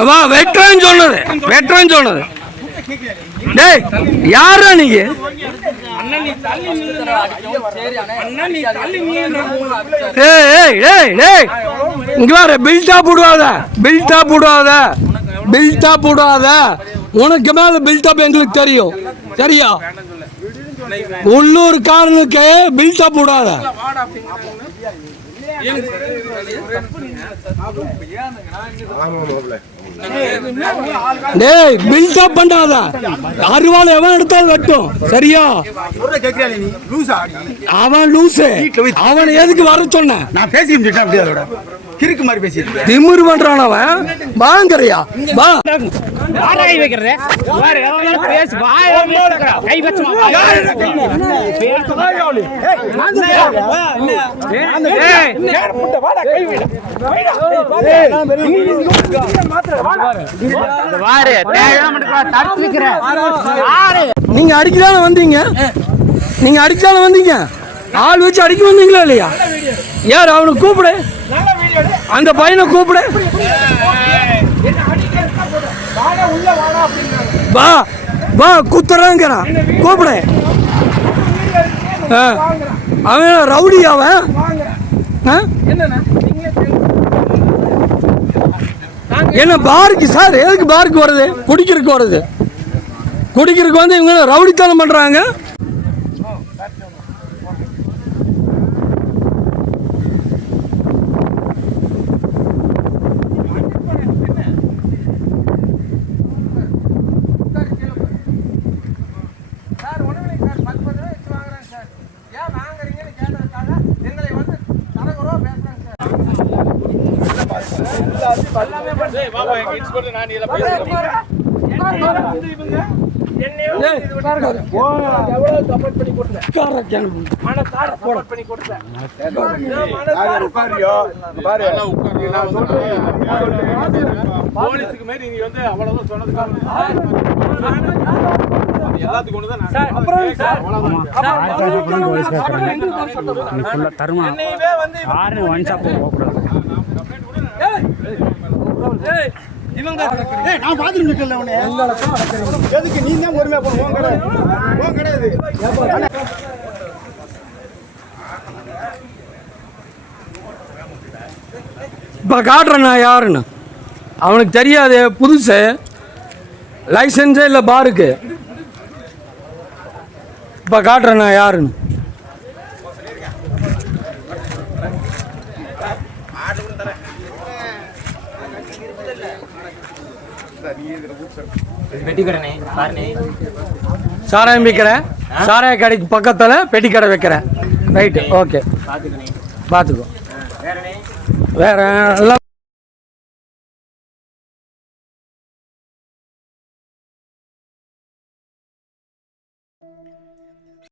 வா வெட்டுறேன்னு சொன்னது டேய் யாரா நீங்க இங்க வர பில்டா போடுவாத உனக்கு மேல பில்டப் எங்களுக்கு தெரியும் சரியா உள்ளூர் காரனுக்கு பில்டா போடாத டேய் பில்டப் பண்ணாத அருவாள் எவன் எடுத்தாலும் வெட்டும் சரியா அவன் லூசு அவன் எதுக்கு வர சொன்ன நான் பேசிக்கிட்டு அப்படியே அதோட கிறுக்கு மாதிரி பேசிட்டு திமிரு பண்றான் அவன் வாங்கறியா வா வைக்கிறது நீங்க அடிக்கதான வந்தீங்க ஆள் வச்சு அடிக்க வந்தீங்களா இல்லையா யார் அவனை கூப்பிடு அந்த பையனை கூப்பிடு வா வா குத்துறாங்கிறான் கூப்பிடு அவன் ரவுடி அவன் என்ன பாருக்கு சார் எதுக்கு பாருக்கு வருது குடிக்கிறதுக்கு வந்து இவங்க ரவுடித்தனம் பண்றாங்க நான் பாத்ரூம் எதுக்கு நீ தான் பொறுமையா போகணும் கிடையாது இப்போ காட்டுறேன் நான் யாருன்னு அவனுக்கு தெரியாது புதுசு லைசன்ஸே இல்லை பாருக்கு இப்போ காட்டுறேன் நான் யாருன்னு சாராயம் விற்கிறேன் சாராய கடைக்கு பக்கத்தில் பெட்டி கடை வைக்கிறேன் ரைட்டு ஓகே பார்த்துக்கோ வேற எல்லாம்